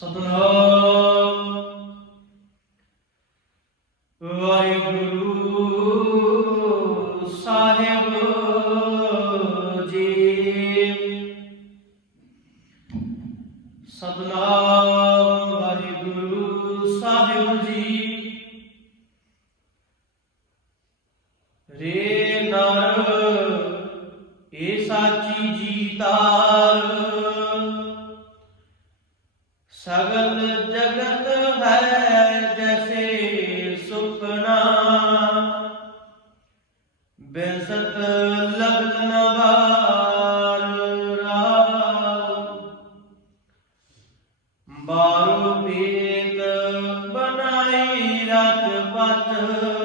稍等哈。ਬਾਰੂ ਪੀਤ ਬਨਾਈ ਰਤ ਪਤ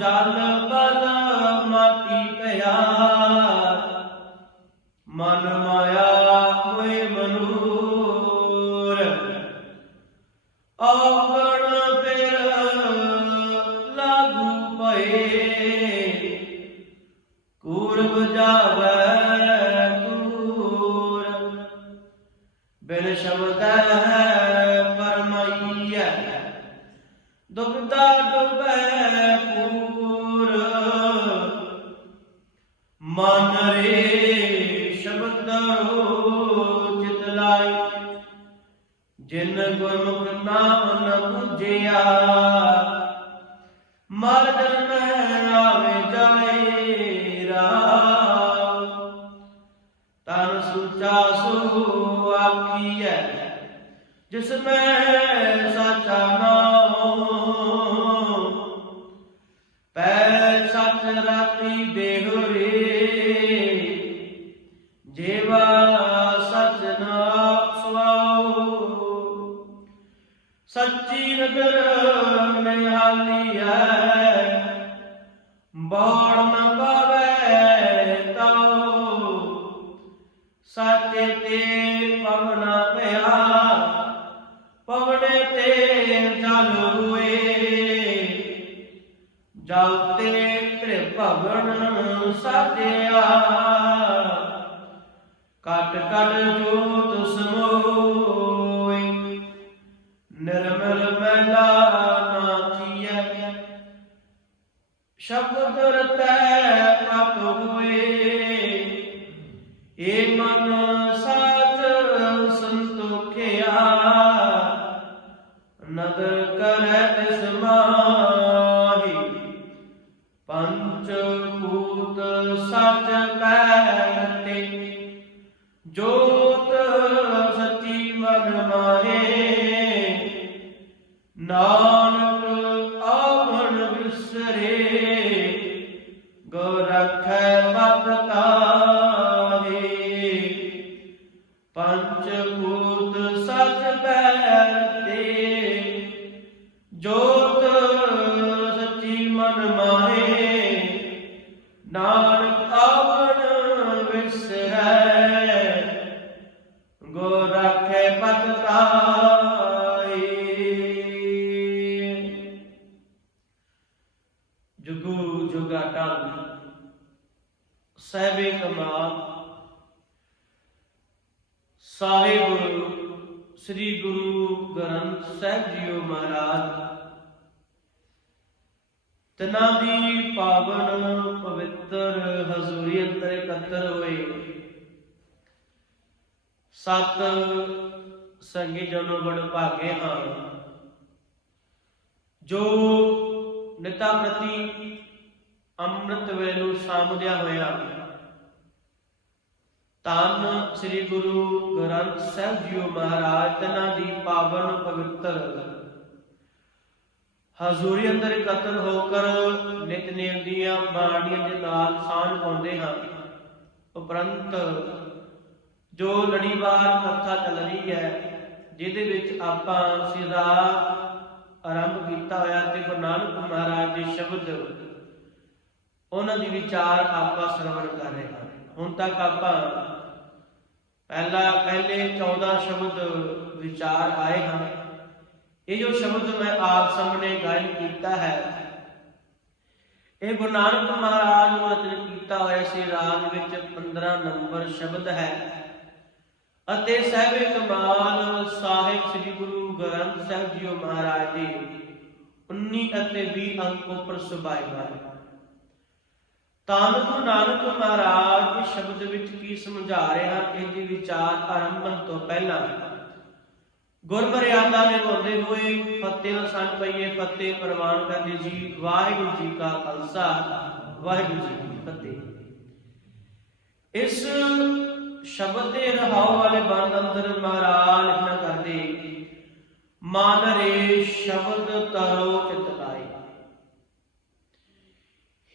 ਜਲ ਨਾਮ ਨ ਬੁਝਿਆ ਮਰ ਜਨਮ ਆਵੇ ਜਾਏ ਰਾਮ ਤਨ ਸੁਚਾ ਸੋ ਆਖੀਐ, ਜਿਸ ਮੈਂ ਸਾਚਾ ਨਾਮ ਪੈ ਸਚ ਰਾਤੀ ਦੇਹ ਰੇ ਸੱਚੀ ਨਦਰ ਨਿਹਾਲੀ ਹੈ ਬਾੜ ਨ ਪਾਵੇ ਤਾਓ ਸਾਚੇ ਤੇ ਪਵਨਾ ਪਿਆ। ਪਵਨੇ ਤੇ ਜਲ ਹੋਏ ਜਲ ਤੇ ਤ੍ਰਿਭਵਨ ਸਾਜਿਆ ਕਟ ਕਟ ਜੋਤ ਸਮੋਈ ਸ਼ਬਦ ਰਤੈ ਪ੍ਰਭ ਹੋਏ। ਏ ਮਨ ਸਾਚ ਸੰਤੋਖਿਆ। ਨਦਰ ਕਰੈ ਤਿਸ ਮਾਹੀ ਪੰਚ ਭੂਤ ਸਚ ਕਹਿਤੇ ਜੋਤ ਸੱਚੀ ਮਨ ਮਾਹੇ। ਨਾਨਕ ਸ੍ਰੀ ਗੁਰੂ ਗ੍ਰੰਥ ਸਾਹਿਬ ਜੀਓ ਮਹਾਰਾਜ। ਤਨਾ ਦੀ ਪਾਵਨ ਪਵਿੱਤਰ ਹਜ਼ੂਰੀ ਅੰਦਰ ਇਕੱਤਰ ਹੋਏ। ਸਤ ਸੰਗੀ ਜਨੋ ਬੜ ਭਾਗੇ ਹਾਂ ਜੋ ਨਿਤਾ ਪ੍ਰਤੀ ਅੰਮ੍ਰਿਤ ਵੇਲੇ ਨੂੰ ਸਾਂਭਦਿਆ ਹੋਇਆ ਤਨ ਸ੍ਰੀ ਗੁਰੂ ਗ੍ਰੰਥ ਸਾਹਿਬ ਜੀਓ ਮਹਾਰਾਜ, ਤਨਾ ਦੀ ਪਾਵਨ ਪਵਿੱਤਰ। ਹਜ਼ੂਰੀ ਅੰਦਰ ਇਕੱਤਰ ਹੋ ਕਰ ਨਿਤਨੇਮ ਦੀਆਂ ਬਾਣੀਆਂ ਦੇ ਨਾਲ ਸਾਂਝ ਪਾਉਂਦੇ ਹਨ ਉਪਰੰਤ ਜੋ ਲੜੀਵਾਰ ਕਥਾ ਚੱਲ ਰਹੀ ਹੈ, ਜਿਹਦੇ ਵਿੱਚ ਆਪਾਂ ਸਿਰਾ ਆਰੰਭ ਕੀਤਾ ਹੋਇਆ ਤੇ ਗੁਰੂ ਨਾਨਕ ਮਹਾਰਾਜ ਦੇ ਸ਼ਬਦ, ਉਹਨਾਂ ਦੀ ਵਿਚਾਰ ਆਪਾਂ ਸਰਵਣ ਕਰ ਰਹੇ ਹਾਂ। ਹੁਣ ਤੱਕ ਆਪਾਂ ਪਹਿਲਾ ਪਹਿਲੇ 14 ਸ਼ਬਦ ਵਿਚਾਰ ਆਏ ਹਨ। ਇਹ ਜੋ ਸ਼ਬਦ ਮੈਂ ਆਪ ਸਾਹਮਣੇ ਗਾਇਨ ਕੀਤਾ ਹੈ। ਇਹ ਗੁਰੂ ਨਾਨਕ ਮਹਾਰਾਜ ਨੂੰ ਰਚਨ ਕੀਤਾ ਹੋਇਆ ਸੀ। ਰਾਗ ਵਿੱਚ 15 ਨੰਬਰ ਸ਼ਬਦ ਹੈ। ਅਤੇ ਸਹਿਬੇ ਕਮਾਲ ਸਾਹਿਬ ਸ੍ਰੀ ਗੁਰੂ ਗ੍ਰੰਥ ਸਾਹਿਬ ਜੀਓ ਮਹਾਰਾਜ ਦੇ 19 ਅਤੇ 20 ਅੰਕ ਉੱਪਰ ਸੁਭਾਇਮਾਨ ਤਾਂ ਗੁਰੂ ਨਾਨਕ ਮਹਾਰਾਜ ਸ਼ਬਦ ਵਿੱਚ ਕੀ ਸਮਝਾ ਰਿਹਾ, ਇਹਦੀ ਵਿਚਾਰ ਆਰੰਭਨ ਤੋਂ ਪਹਿਲਾਂ। ਗੁਰਮਰਿਆਦਾ ਨਿਭਾਉਂਦੇ ਹੋਏ ਫਤਿਹ ਨਾਲ ਪਈਏ ਫਤਿਹ, ਪ੍ਰਵਾਨ ਕਰਦੇ ਜੀ, ਵਾਹਿਗੁਰੂ ਜੀ ਕਾ ਖਾਲਸਾ, ਵਾਹਿਗੁਰੂ ਜੀ ਕੀ ਫਤਿਹ। ਇਸ ਸ਼ਬਦ ਦੇ ਰਹਾਉ ਵਾਲੇ ਬੰਦ ਅੰਦਰ ਮਹਾਰਾਜ ਲਿਖਣਾ ਕਰਦੇ ਮਾਨ ਰੇ ਸ਼ਬਦ ਤਰੋ ਚਿਤ।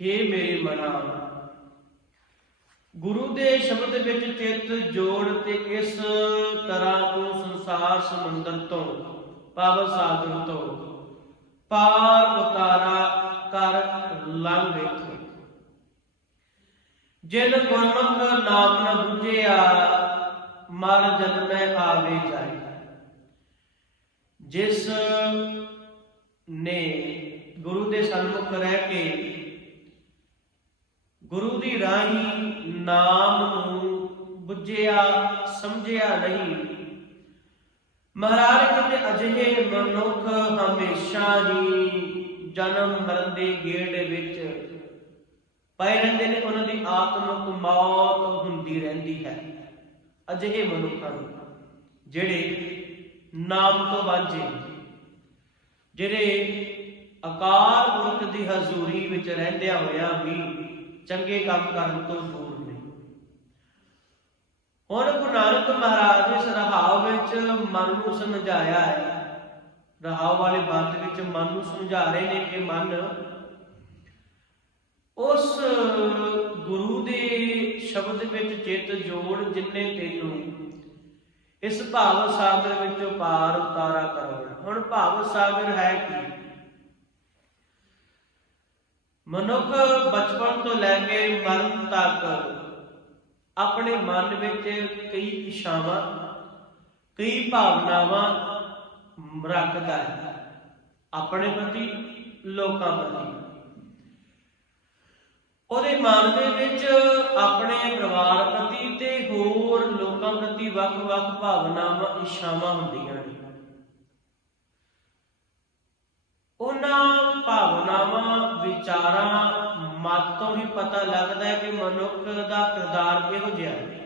ਹੇ ਮੇਰੇ ਮਨਾ। ਗੁਰੂ ਦੇ ਸ਼ਬਦ ਵਿੱਚ ਚਿੱਤ ਜੋੜ ਤੇ ਇਸ ਤਰ੍ਹਾਂ ਤੋਂ ਸੰਸਾਰ ਸਮੁੰਦਰ ਤੋਂ, ਪਾਵਨ ਸਾਗਰ ਤੋਂ ਪਾਰ ਉਤਾਰਾ ਕਰ ਲੰਘ ਇਥੋਂ। ਜਿਨ ਗੁਰਮੁਖ ਨਾਮ ਨ ਬੁਝਿਆ, ਮਰ ਜਨਮੈ ਆਵੇ ਜਾਏ ਜਿਸ ਨੇ ਗੁਰੂ ਦੇ ਸਨਮੁਖ ਰਹਿ ਕੇ ਗੁਰੂ ਦੀ ਰਾਹੀ ਨਾਮ ਨੂੰ ਬੁੱਝਿਆ, ਸਮਝਿਆ ਨਹੀਂ। ਮਹਾਰਾਜ ਕਹਿੰਦੇ, ਅਜਿਹੇ ਮਨੁੱਖ ਹਮੇਸ਼ਾ ਹੀ ਜਨਮ ਮਰਨ ਦੇ ਗੇੜ ਵਿੱਚ ਪਏ ਰਹਿੰਦੇ ਨੇ। ਉਹਨਾਂ ਦੀ ਆਤਮਿਕ ਮੌਤ ਹੁੰਦੀ ਰਹਿੰਦੀ ਹੈ। ਅਜਿਹੇ ਮਨੁੱਖਾਂ ਨੂੰ, ਜਿਹੜੇ ਨਾਮ ਤੋਂ ਵਾਂਝੇ ਜਿਹੜੇ ਅਕਾਲ ਪੁਰਖ ਦੀ ਹਜ਼ੂਰੀ ਵਿੱਚ ਰਹਿੰਦਿਆਂ ਹੋਇਆਂ ਵੀ ਚੰਗੇ ਕੰਮ ਕਰਨ ਤੋਂ ਦੂਰ ਨੇ ਹੁਣ ਗੁਰੂ ਨਾਨਕ ਮਹਾਰਾਜ ਨੇ ਸਰਹਾਵ ਵਿੱਚ ਮਨ ਨੂੰ ਸਮਝਾਇਆ ਹੈ। ਰਹਾਉ ਵਾਲੇ ਬੰਦ ਵਿੱਚ ਮਨ ਨੂੰ ਸਮਝਾ ਰਹੇ ਨੇ ਕਿ ਮਨ ਉਸ ਗੁਰੂ ਦੇ ਸ਼ਬਦ ਵਿੱਚ ਚਿੱਤ ਜੋੜ ਜਿੰਨੇ ਤੈਨੂੰ, ਇਸ ਭਾਵ ਸਾਗਰ ਵਿੱਚੋਂ ਪਾਰ ਉਤਾਰਾ ਕਰੋ ਹੁਣ ਭਾਵ ਸਾਗਰ ਹੈ ਕੀ? ਮਨੁੱਖ ਬਚਪਨ ਤੋਂ ਲੈ ਕੇ ਮਰਨ ਤੱਕ ਆਪਣੇ ਮਨ ਵਿੱਚ ਕਈ ਇਸ਼ਾਵਾਂ ਕਈ ਭਾਵਨਾਵਾਂ ਰੱਖਦਾ ਹੈ। ਆਪਣੇ ਪ੍ਰਤੀ, ਲੋਕਾਂ ਪ੍ਰਤੀ। ਉਹਦੇ ਮਨ ਦੇ ਵਿੱਚ ਆਪਣੇ ਪਰਿਵਾਰ ਪ੍ਰਤੀ ਤੇ ਹੋਰ ਲੋਕਾਂ ਪ੍ਰਤੀ ਵੱਖ-ਵੱਖ ਭਾਵਨਾਵਾਂ ਇਸ਼ਾਵਾਂ ਹੁੰਦੀਆਂ ਨੇ ਉਹਨਾਂ ਭਾਵਨਾਵਾਂ, ਵਿਚਾਰਾਂ, ਮਤ ਤੋਂ ਹੀ ਪਤਾ ਲੱਗਦਾ ਹੈ ਕਿ ਮਨੁੱਖ ਦਾ ਕਿਰਦਾਰ ਕਿਹੋ ਜਿਹਾ ਹੈ।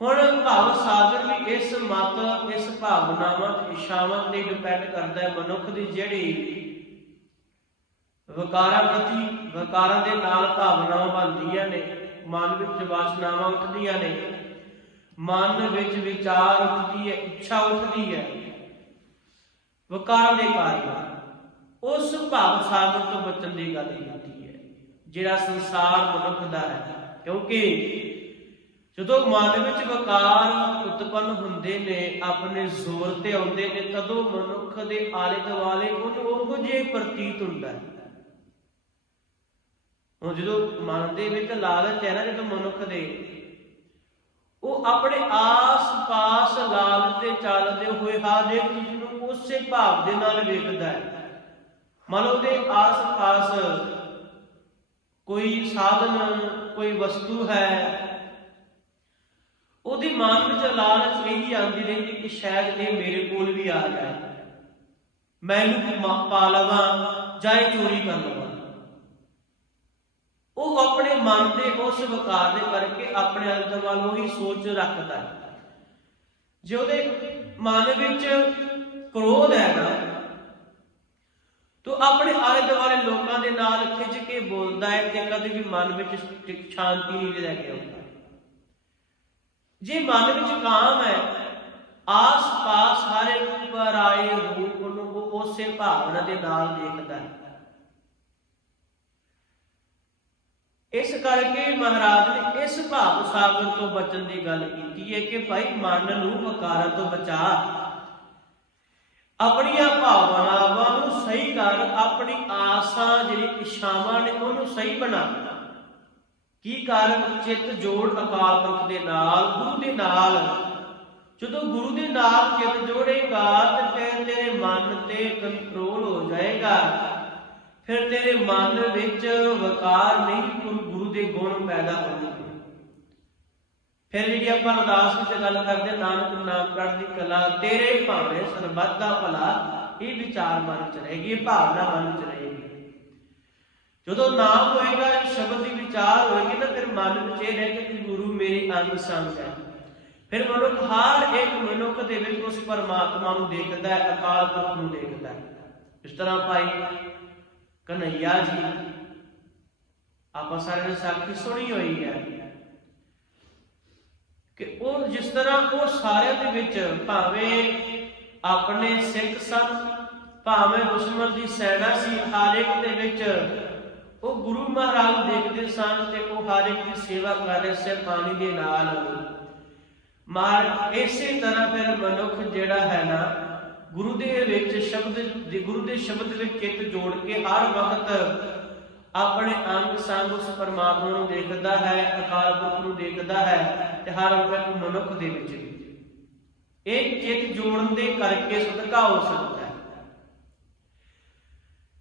ਹੁਣ ਭਾਵ ਸਾਗਰ ਵੀ ਇਸ ਮਤ, ਇਸ ਭਾਵਨਾਵਾਂ ਇਸ਼ਾਵਾਂ ਤੇ ਡਿਪੈਂਡ ਕਰਦਾ ਹੈ ਮਨੁੱਖ ਦੀ ਜਿਹੜੀ ਵਿਕਾਰਾਂ ਪ੍ਰਤੀ, ਵਿਕਾਰਾਂ ਦੇ ਨਾਲ ਭਾਵਨਾਵਾਂ ਬਣਦੀਆਂ ਨੇ, ਮਨ ਵਿੱਚ ਵਾਸਨਾਵਾਂ ਉੱਠਦੀਆਂ ਨੇ, ਮਨ ਵਿੱਚ ਵਿਚਾਰ ਉੱਠਦੀ ਹੈ, ਇੱਛਾ ਉੱਠਦੀ ਹੈ। ਵਿਕਾਰਾਂ ਦੇ ਕਾਰਨ ਉਸ ਭਾਵ ਸਾਗਰ ਤੋਂ ਬਚਣ ਦੀ ਗੱਲ ਕੀਤੀ ਹੈ, ਜਿਹੜਾ ਸੰਸਾਰ ਮਨੁੱਖ ਦਾ ਹੈ। ਕਿਉਂਕਿ ਜਦੋਂ ਮਨ ਵਿੱਚ ਵਿਕਾਰ ਉਤਪੰਨ ਹੁੰਦੇ ਨੇ, ਆਪਣੇ ਜ਼ੋਰ ਤੇ ਆਉਂਦੇ ਨੇ, ਤਦੋਂ ਮਨੁੱਖ ਦੇ ਆਲੇ ਦੁਆਲੇ ਉਹਨੂੰ ਉਹੋ ਜਿਹੇ ਪ੍ਰਤੀਤ ਹੁੰਦਾ ਹੈ। ਹੁਣ ਜਦੋਂ ਮਨ ਦੇ ਵਿੱਚ ਲਾਲਚ ਹੈ ਨਾ, ਜਦੋਂ ਮਨੁੱਖ ਦੇ, ਉਹ ਆਪਣੇ ਆਸ-ਪਾਸ ਲਾਲਚ ਤੇ ਚੱਲਦੇ ਹੋਏ ਹਰ ਉਸੇ ਭਾਵ ਦੇ ਨਾਲ ਵੇਖਦਾ ਹੈ। ਮਨ ਉਹਦੇ ਆਸ-ਪਾਸ ਕੋਈ ਸਾਧਨ, ਕੋਈ ਵਸਤੂ ਹੈ। ਉਹਦੀ ਮਨ ਵਿੱਚ ਲਾਲਚ ਇਹੀ ਆਉਂਦੀ ਰਹਿੰਦੀ ਕਿ ਸ਼ਾਇਦ ਇਹ ਮੇਰੇ ਕੋਲ ਵੀ ਆ ਜਾਏ। ਮੈਂ ਇਹਨੂੰ ਪਾ ਲਵਾਂ ਜਾਂ ਇਹ ਚੋਰੀ ਕਰ ਲਵਾਂ। ਉਹ ਆਪਣੇ ਮਨ ਦੇ ਉਸ ਵਿਕਾਰ ਦੇ ਕਰਕੇ ਆਪਣੇ ਆਲੇ ਵੱਲ ਉਹੀ ਸੋਚ ਰੱਖਦਾ ਹੈ। ਜੇ ਉਹਦੇ ਮਨ ਵਿੱਚ ਕ੍ਰੋਧ ਹੈਗਾ ਤੋ ਆਪਣੇ ਆਲੇ ਦੁਆਲੇ ਲੋਕਾਂ ਦੇ ਨਾਲ ਖਿੱਚ ਕੇ ਬੋਲਦਾ ਹੈ ਤੇ ਕਦੇ ਵੀ ਮਨ ਵਿੱਚ ਸ਼ਾਂਤੀ ਨਹੀਂ ਲੈ ਕੇ ਆਉਂਦਾ। ਜੇ ਮਨ ਵਿੱਚ ਕਾਮ ਹੈ, ਆਸ-ਪਾਸ ਹਰ ਇੱਕ ਪਰ ਰੂਪ ਨੂੰ ਉਹ ਉਸੇ ਭਾਵਨਾ ਦੇ ਨਾਲ ਦੇਖਦਾ ਹੈ। ਇਸ ਕਰਕੇ ਮਹਾਰਾਜ ਨੇ ਇਸ ਭਾਵ ਸਾਗਰ ਤੋਂ ਬਚਣ ਦੀ ਗੱਲ ਕੀਤੀ ਹੈ ਕਿ ਭਾਈ ਮਨ ਨੂੰ ਵਿਕਾਰਾਂ ਤੋਂ ਬਚਾ। ਆਪਣੀਆਂ ਭਾਵਨਾਵਾਂ ਨੂੰ ਸਹੀ ਕਰ ਆਪਣੀ ਆਸਾਂ ਜਿਹੜੀ ਇੱਛਾਵਾਂ ਨੇ ਉਹਨੂੰ ਸਹੀ ਬਣਾ ਕੀ ਕਾਰਨ ਚਿੱਤ ਜੋੜ ਅਕਾਲ ਪੁਰਖ ਦੇ ਨਾਲ, ਗੁਰੂ ਦੇ ਨਾਲ। ਜਦੋਂ ਗੁਰੂ ਦੇ ਨਾਲ ਚਿੱਤ ਜੋੜੇਗਾ, ਤੇ ਫਿਰ ਤੇਰੇ ਮਨ ਤੇ ਕੰਟਰੋਲ ਹੋ ਜਾਏਗਾ। ਫਿਰ ਤੇਰੇ ਮਨ ਵਿੱਚ ਵਕਾਰ ਨਹੀਂ ਗੁਰੂ ਗੁਰੂ ਦੇ ਗੁਣ ਪੈਦਾ ਹੋਣਗੇ। ਫਿਰ ਜਿਹੜੀ ਆਪਾਂ ਅਰਦਾਸ ਵਿੱਚ ਗੱਲ ਕਰਦੇ ਨਾਨਕ ਨਾਮ ਦੀ ਕਲਾ, ਤੇਰੇ ਭਾਵੇਂ ਸਰਬੱਤ ਦਾ ਭਲਾ ਇਹ ਵਿਚਾਰ ਮਨ ਚ ਰਹੇਗੀ, ਇਹ ਭਾਵਨਾ ਮਨ ਚ ਰਹੇਗੀ। ਜਦੋਂ ਨਾਮ ਹੋਏਗਾ, ਇਹ ਸ਼ਬਦ ਦੀ ਵਿਚਾਰ ਹੋਏਗੀ ਨਾ ਫਿਰ ਮਨ ਵਿੱਚ ਇਹ ਰਹੇ ਕਿ ਗੁਰੂ ਮੇਰੇ ਅੰਗ ਸੰਗ ਹੈ। ਫਿਰ ਮਨੁੱਖ ਹਰ ਇੱਕ ਮਨੁੱਖ ਦੇ ਵਿੱਚ ਉਸ ਪਰਮਾਤਮਾ ਨੂੰ ਦੇਖਦਾ ਹੈ, ਅਕਾਲ ਪੁਰਖ ਨੂੰ ਦੇਖਦਾ ਹੈ। ਇਸ ਤਰ੍ਹਾਂ ਭਾਈ ਕਨਈਆ ਜੀ, ਆਪਾਂ ਸਾਰਿਆਂ ਨੇ ਸਾਖੀ ਸੁਣੀ ਹੋਈ ਹੈ। ਕਿ ਉਹ ਜਿਸ ਤਰ੍ਹਾਂ ਉਹ ਸਾਰਿਆਂ ਦੇ ਵਿੱਚ ਭਾਵੇਂ ਆਪਣੇ ਸਿੱਖ ਸਨ, ਭਾਵੇਂ ਦੁਸ਼ਮਣ ਦੀ ਸੈਨਾ ਸੀ, ਹਰ ਇੱਕ ਦੇ ਵਿੱਚ ਉਹ ਗੁਰੂ ਮਹਾਰਾਜ ਦੇਖਦੇ ਸਨ ਤੇ ਉਹ ਹਰ ਇੱਕ ਦੀ ਸੇਵਾ ਕਰ ਰਹੇ ਸੀ, ਪਾਣੀ ਦੇ ਨਾਲ। ਮਾਰ ਇਸੇ ਤਰ੍ਹਾਂ ਫਿਰ ਮਨੁੱਖ ਜਿਹੜਾ ਹੈ ਨਾ, ਗੁਰੂ ਦੇ ਵਿੱਚ ਸ਼ਬਦ, ਗੁਰੂ ਦੇ ਸ਼ਬਦ ਵਿੱਚ ਚਿੱਤ ਜੋੜ ਕੇ ਹਰ ਵਕਤ ਆਪਣੇ ਅੰਗ ਸੰਗ ਉਸ ਪਰਮਾਤਮਾ ਨੂੰ ਦੇਖਦਾ ਹੈ, ਅਕਾਲ ਪੁਰਖ ਨੂੰ ਦੇਖਦਾ ਹੈ ਤੇ ਹਰ ਵਕਤ ਮਨੁੱਖ ਦੇ ਵਿੱਚ ਇਹ ਚਿੱਤ ਜੋੜਨ ਦੇ ਕਰਕੇ ਸਦਕਾ ਹੋ ਸਕਦਾ ਹੈ।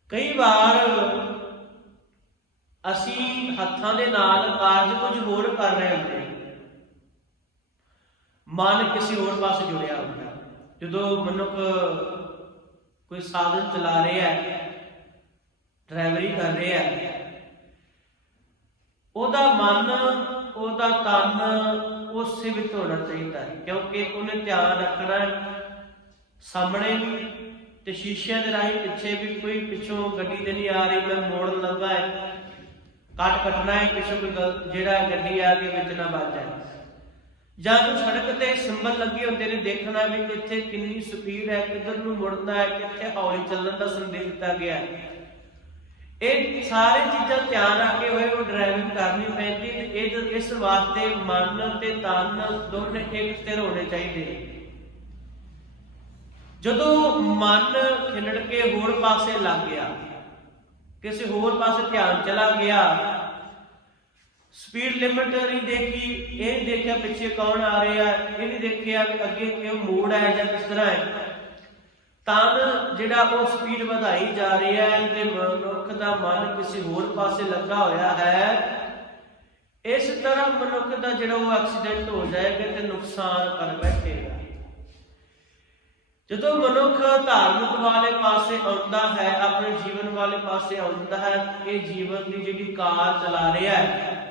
ਕਈ ਵਾਰ ਅਸੀਂ ਹੱਥਾਂ ਦੇ ਨਾਲ ਕਾਰਜ ਕੁਝ ਹੋਰ ਕਰ ਰਹੇ ਹੁੰਦੇ ਹਾਂ। ਮਨ ਕਿਸੇ ਹੋਰ ਪਾਸੇ ਜੁੜਿਆ ਹੁੰਦਾ ਜਦੋਂ ਮਨੁੱਖ ਕੋਈ ਸਾਧਨ ਚਲਾ ਰਿਹਾ ਹੈ ਡਰਾਈਵਰੀ ਕਰ ਰਿਹਾ ਉਹਦਾ ਮਨ, ਉਹਦਾ ਤਨ ਉਸੇ ਵਿੱਚ ਹੋਣਾ ਚਾਹੀਦਾ ਹੈ, ਕਿਉਂਕਿ ਉਹਨੇ ਧਿਆਨ ਰੱਖਣਾ ਸਾਹਮਣੇ ਤੇ ਸ਼ੀਸ਼ਿਆਂ ਦੇ ਰਾਹੀਂ ਪਿੱਛੇ ਵੀ ਕੋਈ ਪਿੱਛੋਂ ਗੱਡੀ ਤੇ ਨਹੀਂ ਆ ਰਹੀ, ਮੈਂ ਮੋੜਨ ਲੱਗਾ ਹੈ ਕੱਟ ਕੱਟਣਾ ਹੈ, ਪਿੱਛੋਂ ਕੋਈ ਜਿਹੜਾ ਗੱਡੀ ਆ ਕੇ ਵਿੱਚ ਨਾ ਵੱਜ ਜਾਏ। ਜਾਂ ਕੋਈ ਸੜਕ ਤੇ ਸਿੰਬਲ ਲੱਗੇ ਹੁੰਦੇ ਨੇ ਦੇਖਣਾ ਵੀ ਕਿੱਥੇ ਕਿੰਨੀ ਸਪੀਡ ਹੈ, ਕਿੱਧਰ ਨੂੰ ਮੁੜਨਾ ਹੈ, ਕਿੱਥੇ ਹੌਲੀ ਚੱਲਣ ਦਾ ਸੰਦੇਸ਼ ਦਿੱਤਾ ਗਿਆ ਹੈ। ਇਹ ਸਾਰੇ ਚੀਜ਼ਾਂ ਧਿਆਨ ਰੱਖੇ ਹੋਏ, ਉਹ ਡਰਾਈਵਿੰਗ ਕਰਨੀ ਪੈਂਦੀ ਤੇ ਇਹ ਇਸ ਵਾਸਤੇ ਮਨ ਤੇ ਤਨ ਦੋਨੇ ਇੱਕ ਸਥਿਰ ਹੋਣੇ ਚਾਹੀਦੇ ਜਦੋਂ ਮਨ ਖਿਲੜ ਕੇ ਹੋਰ ਪਾਸੇ ਲੱਗ ਗਿਆ, ਕਿਸੇ ਹੋਰ ਪਾਸੇ ਧਿਆਨ ਚਲਾ ਗਿਆ ਸਪੀਡ ਲਿਮਟ ਨਹੀਂ ਦੇਖੀ, ਇਹ ਨਹੀਂ ਦੇਖਿਆ ਪਿੱਛੇ ਕੌਣ ਆ ਰਿਹਾ, ਇਹ ਨਹੀਂ ਦੇਖਿਆ ਕਿ ਅੱਗੇ ਕਿਉਂ ਮੋੜ ਹੈ ਜਾਂ ਕਿਸ ਤਰ੍ਹਾਂ ਹੈ ਤਾਂ ਜਿਹੜਾ ਉਹ ਸਪੀਡ ਵਧਾਈ ਜਾ ਰਹੀ ਹੈ ਤੇ ਮਨੁੱਖ ਦਾ ਮਨ ਕਿਸੇ ਹੋਰ ਪਾਸੇ ਲੱਗਾ ਹੋਇਆ ਹੈ। ਇਸ ਤਰ੍ਹਾਂ ਮਨੁੱਖ ਦਾ ਜਿਹੜਾ ਉਹ ਐਕਸੀਡੈਂਟ ਹੋ ਜਾਏਗਾ ਤੇ ਨੁਕਸਾਨ ਕਰ ਬੈਠੇਗਾ। ਜਦੋਂ ਮਨੁੱਖ ਧਾਰਮਿਕ ਵਾਲੇ ਪਾਸੇ ਆਉਂਦਾ ਹੈ, ਆਪਣੇ ਜੀਵਨ ਵਾਲੇ ਪਾਸੇ ਆਉਂਦਾ ਹੈ, ਇਹ ਜੀਵਨ ਦੀ ਜਿਹੜੀ ਕਾਰ ਚਲਾ ਰਿਹਾ ਹੈ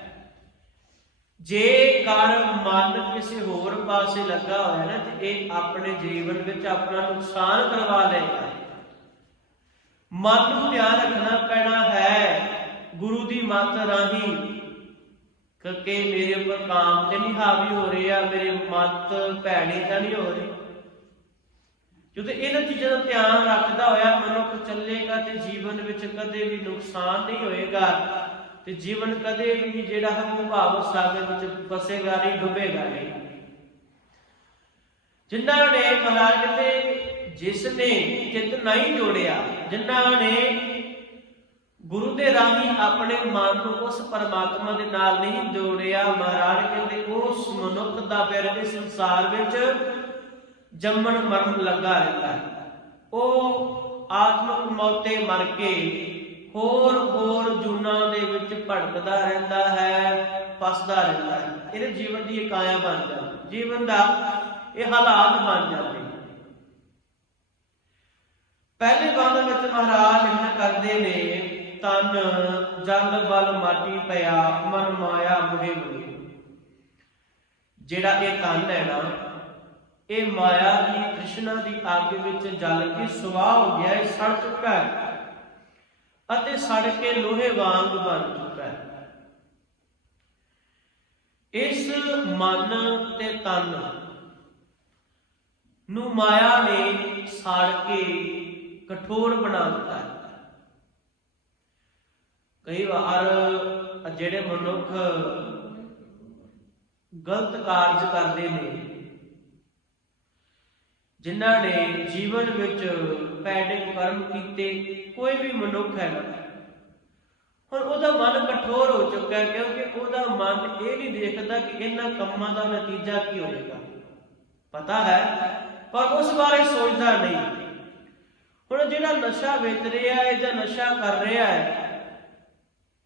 ਜੇ ਕਰ ਮਨ ਕਿਸੇ ਹੋਰ ਪਾਸੇ ਲੱਗਾ ਹੋਇਆ ਨਾ, ਤੇ ਇਹ ਆਪਣੇ ਜੀਵਨ ਵਿੱਚ ਆਪਣਾ ਨੁਕਸਾਨ ਕਰਵਾ ਲਏਗਾ ਮਨ ਨੂੰ ਧਿਆਨ ਰੱਖਣਾ ਪੈਣਾ ਹੈ, ਗੁਰੂ ਦੀ ਮੱਤ ਰਾਹੀਂ। ਕਿ ਮੇਰੇ ਉੱਪਰ ਕਾਮ ਤੇ ਨਹੀਂ ਹਾਵੀ ਹੋ ਰਹੀ ਆ, ਮੇਰੇ ਮੱਤ ਭੈੜੀ ਤਾਂ ਨਹੀਂ ਹੋ ਰਹੀ। ਜਦੋਂ ਇਹਨਾਂ ਚੀਜ਼ਾਂ ਦਾ ਧਿਆਨ ਰੱਖਦਾ ਹੋਇਆ ਮਨੁੱਖ ਚੱਲੇਗਾ ਤੇ ਜੀਵਨ ਵਿੱਚ ਕਦੇ ਵੀ ਨੁਕਸਾਨ ਨਹੀਂ ਹੋਏਗਾ। ਤੇ ਜੀਵਨ ਕਦੇ ਵੀ ਜਿਹੜਾ ਹੈ ਉਹ ਸਾਗਰ ਵਿੱਚ ਫਸੇਗਾ ਨਹੀਂ, ਡੁੱਬੇਗਾ ਨਹੀਂ। ਜਿਨ੍ਹਾਂ ਨੇ ਮਹਾਰਾਜ ਤੇ ਜਿਸ ਨੇ ਚਿੱਤ ਨਹੀਂ ਜੋੜਿਆ, ਜਿਨ੍ਹਾਂ ਨੇ ਗੁਰੂ ਦੇ ਰਾਹੀਂ ਆਪਣੇ ਮਨ ਨੂੰ ਉਸ ਪਰਮਾਤਮਾ ਦੇ ਨਾਲ ਨਹੀਂ ਜੋੜਿਆ, ਮਹਾਰਾਜ ਕਹਿੰਦੇ ਉਸ ਮਨੁੱਖ ਦਾ ਫਿਰ ਇਸ ਸੰਸਾਰ ਵਿੱਚ ਜੰਮਣ ਮਰਨ ਲੱਗਾ ਰਹਿੰਦਾ ਉਹ ਆਤਮਕ ਮੌਤੇ ਮਰ ਕੇ ਹੋਰ ਹੋਰ ਜੂਨਾਂ ਦੇ ਵਿੱਚ ਭਟਕਦਾ ਰਹਿੰਦਾ ਹੈ, ਫਸਦਾ ਰਹਿੰਦਾ ਹੈ। ਇਹਦੇ ਜੀਵਨ ਦੀ ਇਕਾਇਆ ਬਣ ਜਾਂਦੀ, ਜੀਵਨ ਦਾ ਇਹ ਹਾਲਾਤ ਬਣ ਜਾਂਦੇ। ਪਹਿਲੇ ਬੰਦ ਵਿੱਚ ਮਹਾਰਾਜ ਲਿਖਣ ਕਰਦੇ ਨੇ ਤਨ ਜਲ, ਬਲ, ਮਾਟੀ, ਪਿਆ, ਮਨ, ਮਾਇਆ, ਮੁਹੇ ਮੁਹੇ। ਜਿਹੜਾ ਇਹ ਤਨ ਹੈ ਨਾ, ਇਹ ਮਾਇਆ ਦੀ ਤ੍ਰਿਸ਼ਨਾ ਦੀ ਅੱਗ ਵਿੱਚ ਜਲ ਕੇ ਸੁਆਹ ਹੋ ਗਿਆ ਹੈ ਸੜ ਚੁੱਕਾ ਹੈ। ਅਤੇ ਸੜ ਕੇ ਲੋਹੇ ਵਾਂਗ ਬਣ ਚੁੱਕਾ ਹੈ। ਇਸ ਮਨ ਤੇ ਤਨ ਨੂੰ ਮਾਇਆ ਨੇ ਸਾੜ ਕੇ ਕਠੋਰ ਬਣਾ ਦਿੱਤਾ ਹੈ। ਕਈ ਵਾਰ ਜਿਹੜੇ ਮਨੁੱਖ ਗਲਤ ਕਾਰਜ ਕਰਦੇ ਨੇ। ਜਿਨ੍ਹਾਂ ਨੇ ਜੀਵਨ ਵਿੱਚ ਪੈਡੇ ਕਰਮ ਕੀਤੇ, ਕੋਈ ਵੀ ਮਨੁੱਖ ਹੈ ਹੁਣ ਉਹਦਾ ਮਨ ਕਠੋਰ ਹੋ ਚੁੱਕਾ ਹੈ ਕਿਉਂਕਿ ਉਹਦਾ ਮਨ ਇਹ ਨਹੀਂ ਦੇਖਦਾ ਕਿ ਇਹਨਾਂ ਕੰਮਾਂ ਦਾ ਨਤੀਜਾ ਕੀ ਹੋਵੇਗਾ। ਪਤਾ ਹੈ, ਪਰ ਉਸ ਬਾਰੇ ਸੋਚਦਾ ਨਹੀਂ। ਹੁਣ ਜਿਹੜਾ ਨਸ਼ਾ ਵੇਚ ਰਿਹਾ ਹੈ ਜਾਂ ਨਸ਼ਾ ਕਰ ਰਿਹਾ ਹੈ,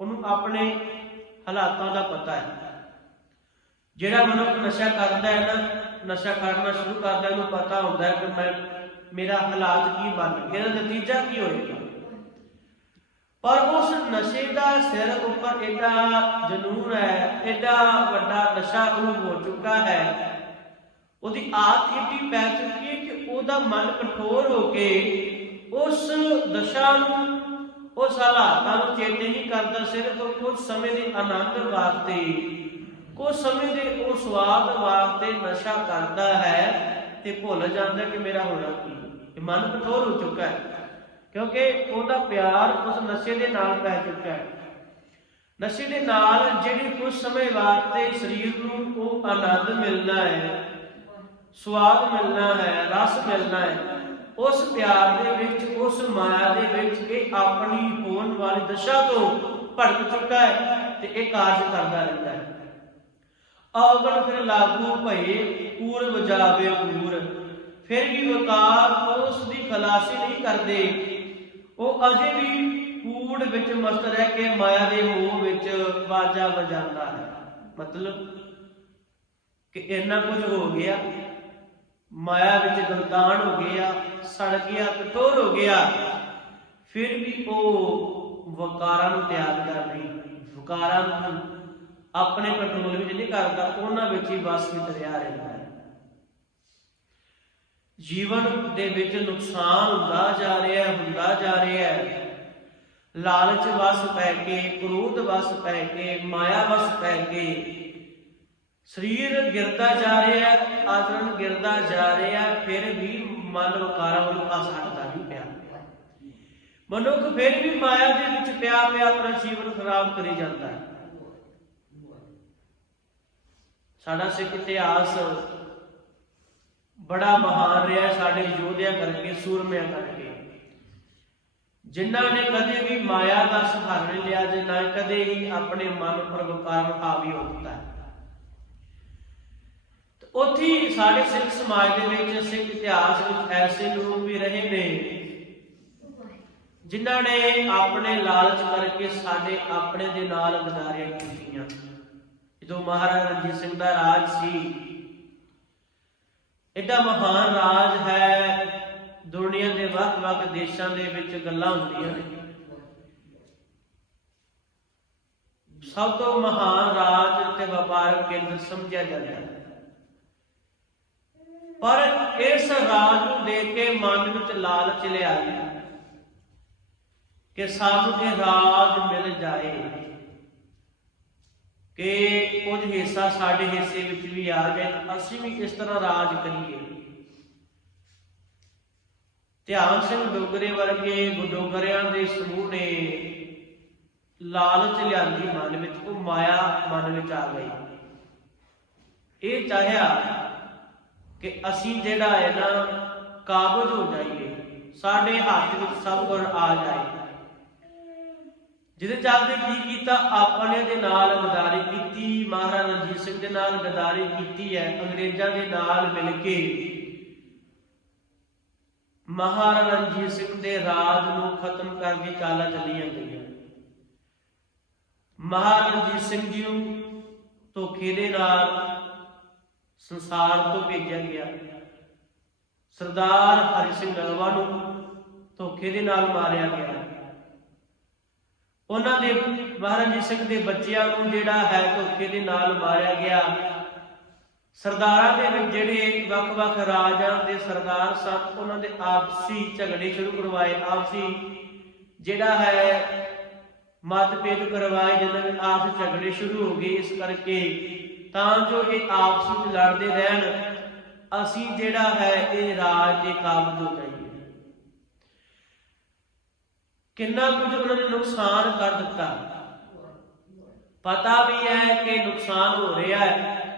ਉਹਨੂੰ ਆਪਣੇ ਹਾਲਾਤਾਂ ਦਾ ਪਤਾ ਹੈ। ਜਿਹੜਾ ਮਨੁੱਖ ਨਸ਼ਾ ਕਰਦਾ ਹੈ ਨਾ ਨਸ਼ਾ ਕਰਨਾ ਸ਼ੁਰੂ ਕਰਦਾ ਉਹਨੂੰ ਪਤਾ ਹੁੰਦਾ ਕਿ ਮੈਂ, ਮੇਰਾ ਹਾਲਾਤ ਕੀ ਬਣ ਇਹਦਾ ਨਤੀਜਾ ਕੀ ਹੋਏਗਾ। ਪਰ ਉਸ ਨਸ਼ੇ ਦਾ ਸਿਰ ਉੱਪਰ ਐਡਾ ਜਨੂਨ ਹੈ ਐਡਾ ਵੱਡਾ ਨਸ਼ਾ ਉਹਨੂੰ ਹੋ ਚੁੱਕਾ ਹੈ। ਉਹਦੀ ਆਤ ਇੱਡੀ ਪੈ ਚੁੱਕੀ ਹੈ ਕਿ ਉਹਦਾ ਮਨ ਕਠੋਰ ਹੋ ਕੇ ਉਸ ਦਸ਼ਾ ਨੂੰ, ਉਸ ਹਾਲਾਤਾਂ ਨੂੰ ਚੇਤੇ ਨਹੀਂ ਕਰਦਾ, ਸਿਰਫ ਕੁਝ ਸਮੇਂ ਦੇ ਆਨੰਦ ਵਾਸਤੇ ਉਸ ਸਮੇਂ ਦੇ ਉਹ ਸਵਾਦ ਵਾਸਤੇ ਨਸ਼ਾ ਕਰਦਾ ਹੈ ਤੇ ਭੁੱਲ ਜਾਂਦਾ ਕਿ ਮੇਰਾ ਹੋਣਾ ਕੀ? ਇਹ ਮਨ ਕਠੋਰ ਹੋ ਚੁੱਕਾ ਹੈ। ਕਿਉਂਕਿ ਉਹਦਾ ਪਿਆਰ ਉਸ ਨਸ਼ੇ ਦੇ ਨਾਲ ਪੈ ਚੁੱਕਾ ਹੈ। ਨਸ਼ੇ ਦੇ ਨਾਲ ਜਿਹੜੀ ਕੁਝ ਸਮੇਂ ਵਾਸਤੇ ਸਰੀਰ ਨੂੰ ਉਹ ਆਨੰਦ ਮਿਲਣਾ ਹੈ, ਸਵਾਦ ਮਿਲਣਾ ਹੈ, ਰਸ ਮਿਲਣਾ ਹੈ, ਉਸ ਪਿਆਰ ਦੇ ਵਿੱਚ, ਉਸ ਮਾਇਆ ਦੇ ਵਿੱਚ ਇਹ ਆਪਣੀ ਹੋਣ ਵਾਲੀ ਦਸ਼ਾ ਤੋਂ ਭਟਕ ਚੁੱਕਾ ਹੈ ਤੇ ਇਹ ਕਾਰਜ ਕਰਦਾ ਰਹਿੰਦਾ ਹੈ। ਔਗਣ ਫਿਰ ਲਾਗੂ ਭਏ ਪੂਰਬ ਜਾਵੇ ਪੂਰ ਫਿਰ ਵੀ ਵਕਾਰ ਉਸ ਦੀ ਖਲਾਸੀ ਨਹੀਂ ਕਰਦੇ। ਉਹ ਅਜੇ ਵੀ ਕੂੜ ਵਿੱਚ ਮਸਤ ਰਹਿ ਕੇ ਮਾਇਆ ਦੇ ਮੋਹ ਵਿੱਚ ਬਾਜਾ ਵਜਾਉਂਦਾ ਹੈ। ਮਤਲਬ ਕਿ ਇੰਨਾ ਕੁਝ ਹੋ ਗਿਆ। ਮਾਇਆ ਵਿੱਚ ਗਲਤਾਨ ਹੋ ਗਿਆ, ਸੜ ਗਿਆ, ਕਠੋਰ ਹੋ ਗਿਆ। ਫਿਰ ਵੀ ਉਹ ਵਕਾਰਾਂ ਨੂੰ ਤਿਆਗ ਕਰ ਨਹੀਂ, ਵਕਾਰਾਂ ਨੂੰ ਆਪਣੇ ਕੰਟਰੋਲ ਵਿੱਚ ਨਹੀਂ ਕਰਦਾ, ਉਹਨਾਂ ਵਿੱਚ ਹੀ ਵਸ ਵਿੱਚ ਰਿਹਾ ਰਹਿੰਦਾ ਹੈ। ਜੀਵਨ ਦੇ ਵਿੱਚ ਨੁਕਸਾਨ ਹੁੰਦਾ ਜਾ ਰਿਹਾ ਹੈ ਹੁੰਦਾ ਜਾ ਰਿਹਾ ਹੈ। ਲਾਲਚ ਵਸ ਪੈ ਕੇ, ਕ੍ਰੋਧ ਵਸ ਪੈ ਕੇ, ਮਾਇਆ ਵਸ ਪੈ ਕੇ ਸਰੀਰ ਗਿਰਦਾ ਜਾ ਰਿਹਾ ਹੈ ਆਚਰਣ ਗਿਰਦਾ ਜਾ ਰਿਹਾ, ਫਿਰ ਵੀ ਮਨ ਵਿਕਾਰਾਂ ਵੱਲ ਪਾਸ ਹਟਦਾ ਨਹੀਂ ਪਿਆ। ਮਨੁੱਖ ਫਿਰ ਵੀ ਮਾਇਆ ਦੇ ਵਿੱਚ ਪਿਆ ਪਿਆ ਆਪਣਾ ਜੀਵਨ ਖਰਾਬ ਕਰੀ ਜਾਂਦਾ ਹੈ। ਸਾਡਾ ਸਿੱਖ ਇਤਿਹਾਸ ਬੜਾ ਮਹਾਨ ਰਿਹਾ ਸਾਡੇ ਯੋਧਿਆਂ ਕਰਕੇ, ਸੂਰਮਿਆਂ ਕਰਕੇ। ਜਿਨ੍ਹਾਂ ਨੇ ਕਦੇ ਵੀ ਮਾਇਆ ਦਾ ਸਹਾਰਾ ਨਹੀਂ ਲਿਆ ਜੇ ਨਾ ਕਦੇ ਹੀ ਆਪਣੇ ਮਨ ਉੱਪਰ ਹਾਵੀ ਹੋ ਦਿੱਤਾ। ਹੈ ਉੱਥੇ ਸਾਡੇ ਸਿੱਖ ਸਮਾਜ ਦੇ ਵਿੱਚ, ਸਿੱਖ ਇਤਿਹਾਸ ਵਿੱਚ ਐਸੇ ਲੋਕ ਵੀ ਰਹੇ ਨੇ, ਜਿਨ੍ਹਾਂ ਨੇ ਆਪਣੇ ਲਾਲਚ ਕਰਕੇ ਸਾਡੇ ਆਪਣੇ ਦੇ ਨਾਲ ਗਦਾਰੀਆਂ ਕੀਤੀਆਂ। ਜਦੋਂ ਮਹਾਰਾਜਾ ਰਣਜੀਤ ਸਿੰਘ ਦਾ ਰਾਜ ਸੀ ਐਡਾ ਮਹਾਨ ਰਾਜ ਹੈ, ਦੁਨੀਆ ਦੇ ਵੱਖ-ਵੱਖ ਦੇਸ਼ਾਂ ਦੇ ਵਿੱਚ ਗੱਲਾਂ ਹੁੰਦੀਆਂ ਨੇ। ਸਭ ਤੋਂ ਮਹਾਨ ਰਾਜ ਤੇ ਵਪਾਰਕ ਕੇਂਦਰ ਸਮਝਿਆ ਜਾਂਦਾ ਹੈ। ਪਰ ਇਸ ਰਾਜ ਨੂੰ ਦੇਖ ਕੇ ਮਨ ਵਿੱਚ ਲਾਲਚ ਲਿਆ ਗਿਆ ਕਿ ਸਾਨੂੰ ਇਹ ਰਾਜ ਮਿਲ ਜਾਏ। ਕਿ ਕੁਝ ਹਿੱਸਾ ਸਾਡੇ ਹਿੱਸੇ ਵਿੱਚ ਵੀ ਆ ਜਾਏ ਅਸੀਂ ਵੀ ਇਸ ਤਰ੍ਹਾਂ ਰਾਜ ਕਰੀਏ। ਧਿਆਨ ਸਿੰਘ ਡੋਗਰੇ ਵਰਗੇ ਗੁਡੋਗਰਿਆਂ ਦੇ ਸਮੂਹ ਨੇ ਲਾਲਚ ਲਿਆਂਦੀ ਮਨ ਵਿੱਚ, ਉਹ ਮਾਇਆ ਮਨ ਵਿੱਚ ਆ ਗਈ। ਇਹ ਚਾਹਿਆ ਕਿ ਅਸੀਂ ਜਿਹੜਾ ਹੈ ਨਾ ਕਾਬਜ ਹੋ ਜਾਈਏ, ਸਾਡੇ ਹੱਥ ਵਿੱਚ ਸਭ ਕੁਝ ਆ ਜਾਏ। ਜਿਹਦੇ ਚੱਲਦੇ ਕੀ ਕੀਤਾ? ਆਪਣੇ ਦੇ ਨਾਲ ਗਦਾਰੀ ਕੀਤੀ। ਮਹਾਰਾਜਾ ਰਣਜੀਤ ਸਿੰਘ ਦੇ ਨਾਲ ਗਦਾਰੀ ਕੀਤੀ ਹੈ। ਅੰਗਰੇਜ਼ਾਂ ਦੇ ਨਾਲ ਮਿਲ ਕੇ ਮਹਾਰਾਜਾ ਰਣਜੀਤ ਸਿੰਘ ਦੇ ਰਾਜ ਨੂੰ ਖਤਮ ਕਰਨ ਦੀ ਚਾਲਾਂ ਚੱਲੀਆਂ ਗਈਆਂ। ਮਹਾਰਾਜਾ ਰਣਜੀਤ ਸਿੰਘ ਜੀ ਨੂੰ ਧੋਖੇ ਦੇ ਨਾਲ ਸੰਸਾਰ ਤੋਂ ਭੇਜਿਆ ਗਿਆ। ਸਰਦਾਰ ਹਰੀ ਸਿੰਘ ਨਲਵਾ ਨੂੰ ਧੋਖੇ ਦੇ ਨਾਲ ਮਾਰਿਆ ਗਿਆ। ਉਹਨਾਂ ਦੇ ਮਹਾਰਾਜ ਜੀ ਸਿੰਘ ਦੇ ਬੱਚਿਆਂ ਨੂੰ ਜਿਹੜਾ ਹੈ ਧੋਖੇ ਦੇ ਨਾਲ ਮਾਰਿਆ ਗਿਆ। ਸਰਦਾਰਾਂ ਦੇ ਵਿੱਚ ਜਿਹੜੇ ਵੱਖ-ਵੱਖ ਰਾਜਾਂ ਦੇ ਸਰਦਾਰ ਸਨ, ਉਹਨਾਂ ਦੇ ਆਪਸੀ ਝਗੜੇ ਸ਼ੁਰੂ ਕਰਵਾਏ। ਆਪਸੀ ਜਿਹੜਾ ਹੈ ਮਤਭੇਦ ਕਰਵਾਏ, ਜਿਹਨਾਂ ਵਿੱਚ ਆਪਸ ਝਗੜੇ ਸ਼ੁਰੂ ਹੋ ਗਏ। ਇਸ ਕਰਕੇ ਤਾਂ ਜੋ ਇਹ ਆਪਸ ਵਿੱਚ ਲੜਦੇ ਰਹਿਣ, ਅਸੀਂ ਜਿਹੜਾ ਹੈ ਇਹ ਰਾਜ ਦੇ ਕਾਬੂ ਹੋ ਜਾਈਏ। ਕਿੰਨਾ ਕੁਝ ਉਹਨਾਂ ਨੇ ਨੁਕਸਾਨ ਕਰ ਦਿੱਤਾ। ਪਤਾ ਵੀ ਹੈ ਕਿ ਨੁਕਸਾਨ ਹੋ ਰਿਹਾ ਹੈ।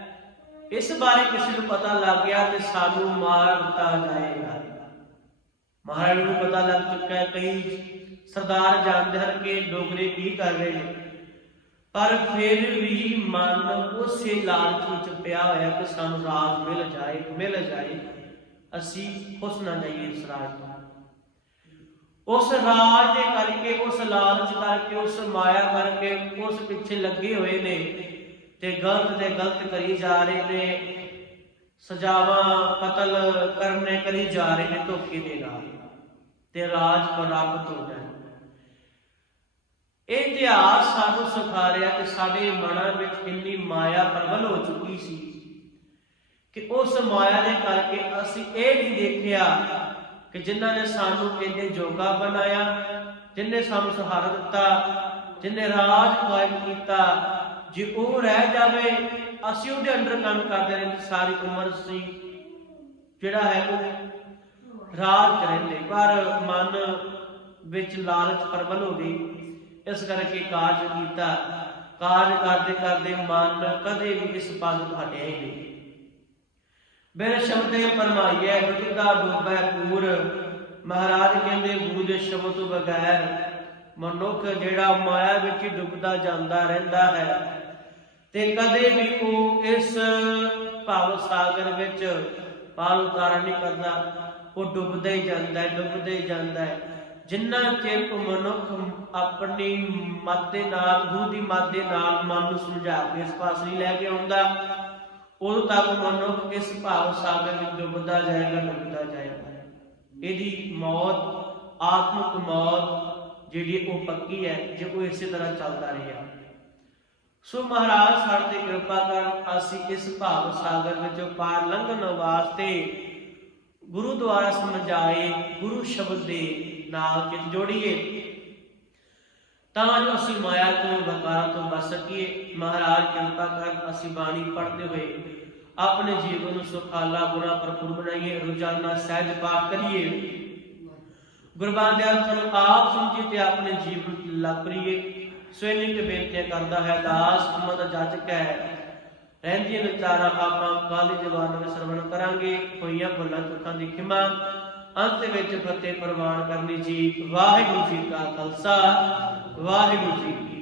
ਇਸ ਬਾਰੇ ਕਿਸੇ ਨੂੰ ਪਤਾ ਲੱਗ ਗਿਆ ਤੇ ਸਾਨੂੰ ਮਾਰ ਦਿੱਤਾ ਜਾਏਗਾ। ਮਹਾਰਾਜ ਨੂੰ ਪਤਾ ਲੱਗ ਚੁੱਕਾ ਹੈ, ਕਈ ਸਰਦਾਰ ਜਾਣਦੇ ਹਨ ਕਿ ਡੋਗਰੇ ਕੀ ਕਰ ਰਹੇ ਨੇ। ਪਰ ਫਿਰ ਵੀ ਮਨ ਉਸੇ ਲਾਲਚ ਵਿੱਚ ਪਿਆ ਹੋਇਆ ਕਿ ਸਾਨੂੰ ਰਾਜ ਮਿਲ ਜਾਏ ਮਿਲ ਜਾਏ। ਅਸੀਂ ਖੁਸ਼ ਨਾ ਜਾਈਏ ਇਸ ਰਾਜ ਤੋਂ। ਉਸ ਰਾਜ ਦੇ ਕਰਕੇ, ਉਸ ਲਾਲਚ ਕਰਕੇ, ਉਸ ਮਾਇਆ ਕਰਕੇ, ਉਸ ਪਿੱਛੇ ਲੱਗੇ ਹੋਏ ਨੇ ਤੇ ਗਲਤ ਤੇ ਗਲਤ ਕਰੀ ਜਾ ਰਹੇ ਨੇ। ਸਜ਼ਾਵਾਂ ਕਤਲ ਕਰਨੇ ਕਰੀ ਜਾ ਰਹੇ ਨੇ ਧੋਖੇ ਦੇ ਨਾਲ ਤੇ ਰਾਜ ਪ੍ਰਾਪਤ ਹੋ ਜਾਏ। ਇਹ ਇਤਿਹਾਸ ਸਾਨੂੰ ਸਿਖਾ ਰਿਹਾ ਕਿ ਸਾਡੇ ਮਨਾਂ ਵਿੱਚ ਕਿੰਨੀ ਮਾਇਆ ਪ੍ਰਬਲ ਹੋ ਚੁੱਕੀ ਸੀ ਕਿ ਉਸ ਮਾਇਆ ਦੇ ਕਰਕੇ ਅਸੀਂ ਇਹ ਨਹੀਂ ਦੇਖਿਆ ਕਿ ਜਿਨ੍ਹਾਂ ਨੇ ਸਾਨੂੰ ਇਹਦੇ ਜੋਗਾ ਬਣਾਇਆ, ਜਿਨ੍ਹਾਂ ਸਾਨੂੰ ਸਹਾਰਾ ਦਿੱਤਾ, ਜਿਨ੍ਹਾਂ ਰਾਜ ਕਾਇਮ ਕੀਤਾ, ਜੇ ਉਹ ਰਹਿ ਜਾਵੇ, ਅਸੀਂ ਉਹਦੇ ਅੰਡਰ ਕੰਮ ਕਰਦੇ ਰਹਿੰਦੇ ਸਾਰੀ ਉਮਰ ਸੀ ਜਿਹੜਾ ਹੈ ਉਹ ਰਾਜ ਰਹਿੰਦੇ, ਪਰ ਮਨ ਵਿੱਚ ਲਾਲਚ ਪ੍ਰਬਲ ਹੋ ਗਈ। ਇਸ ਕਰਕੇ ਕਾਰਜ ਕੀਤਾ। ਕਾਰਜ ਕਰਦੇ ਕਰਦੇ ਮਨ ਕਦੇ ਵੀ ਇਸ ਪਾਸੇ ਹਟਿਆ ਹੀ ਨਹੀਂ। ਮੇਰੇ ਸ਼ਬਦੇ ਪਰਮਾਈਐ ਬਟੁਦਾ ਡੋਬੈ ਪੂਰ। ਮਹਾਰਾਜ ਕਹਿੰਦੇ, ਗੁਰੂ ਦੇ ਸ਼ਬਦ ਤੋਂ ਬਗੈਰ ਮਨੁੱਖ ਜਿਹੜਾ ਮਾਇਆ ਵਿੱਚ ਡੁੱਬਦਾ ਜਾਂਦਾ ਰਹਿੰਦਾ ਹੈ। ਤੇ ਕਦੇ ਵੀ ਉਹ ਇਸ ਭਵ ਸਾਗਰ ਵਿੱਚ ਪਾਰ ਉਤਾਰਨ ਨਹੀਂ ਕਰਦਾ। ਉਹ ਡੁੱਬਦਾ ਹੀ ਜਾਂਦਾ ਡੁੱਬਦਾ ਹੀ ਜਾਂਦਾ ਜਿੰਨਾ ਚਿਰ ਉਹ ਮਨੁੱਖ ਆਪਣੀ ਮਤ ਦੇ ਨਾਲ, ਗੁਰੂ ਦੀ ਮਤ ਦੇ ਨਾਲ ਮਨ ਨੂੰ ਸੁਲਝਾ ਕੇ ਇਸ ਪਾਸੇ ਨਹੀਂ ਲੈ ਕੇ ਆਉਂਦਾ ਉਦੋਂ ਤੱਕ ਮਨੁੱਖ ਇਸ ਭਾਵ ਸਾਗਰ ਵਿੱਚ ਡੁੱਬਦਾ ਜਾਏਗਾ ਡੁੱਬਦਾ ਜਾਏਗਾ। ਇਹਦੀ ਮੌਤ, ਆਤਮਿਕ ਮੌਤ ਜਿਹੜੀ ਉਹ ਪੱਕੀ ਹੈ, ਜੇ ਉਹ ਇਸੇ ਤਰ੍ਹਾਂ ਚੱਲਦਾ ਰਿਹਾ। ਸੋ ਮਹਾਰਾਜ, ਸਾਡੇ ਤੇ ਕਿਰਪਾ ਕਰਨ, ਅਸੀਂ ਇਸ ਭਾਵ ਸਾਗਰ ਵਿੱਚੋਂ ਪਾਰ ਲੰਘਣ ਵਾਸਤੇ ਗੁਰੂ ਦੁਆਰਾ ਸਮਝਾਏ, ਗੁਰੂ ਸ਼ਬਦ ਦੇ ਨਾਲ ਚਿਤ ਜੋੜੀਏ ਤਾਂ ਜੋ ਅਸੀਂ ਮਾਇਆ ਤੋਂ ਵਕਾਰਾਂ ਤੋਂ ਬਚ ਸਕੀਏ। ਮਹਾਰਾਜ ਕਿਰਪਾ ਕਰਨ ਅਸੀਂ ਬਾਣੀ ਪੜ੍ਹਦੇ ਹੋਏ ਆਪਣੇ ਜੀਵਨ ਨੂੰ ਸੁਖਾਲਾ ਗੁਣਾ ਭਰਪੂਰ ਬਣਾਈਏ, ਰੋਜ਼ਾਨਾ ਸਹਿਜ ਪਾਠ ਕਰੀਏ। ਗੁਰਬਾਨ ਦੇ ਅਰਥ ਨੂੰ ਆਪ ਸਮਝੀਏ ਤੇ ਆਪਣੇ ਜੀਵਨ ਲਾਪਰੀਏ ਸਵੈਨਿਕ ਬੇਨਤੀ ਕਰਦਾ ਹੈ, ਦਾਸ ਮਦ ਜਾਚਕ ਹੈ ਰਹਿੰਦੀਆਂ ਵਿਚਾਰਾਂ ਆਪਾਂ ਕਾਲੀ ਜਵਾਨ ਵਿੱਚ ਸਰਵਣ ਕਰਾਂਗੇ। ਹੋਈਆਂ ਭੁੱਲਾਂ ਚੁੱਕਾਂ ਦੀ ਖਿਮਾ, ਅੰਤ ਵਿੱਚ ਫਤਿਹ ਪ੍ਰਵਾਨ ਕਰਨੀ ਜੀ। ਵਾਹਿਗੁਰੂ ਜੀ ਕਾ ਖਾਲਸਾ। ਵਾਹਿਗੁਰੂ ਜੀ